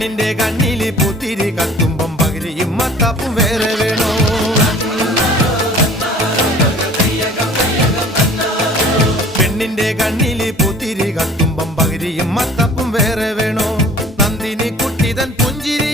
പെണ്ണിന്റെ കണ്ണില് പൂത്തിരി കത്തുമ്പം പകിരിയും മത്താപ്പും വേറെ വേണോ? പെണ്ണിന്റെ കണ്ണില് പൂത്തിരി കത്തുമ്പം പകിരിയും മത്താപ്പും വേറെ വേണോ? നന്ദിനി കുട്ടിതൻ പുഞ്ചിരി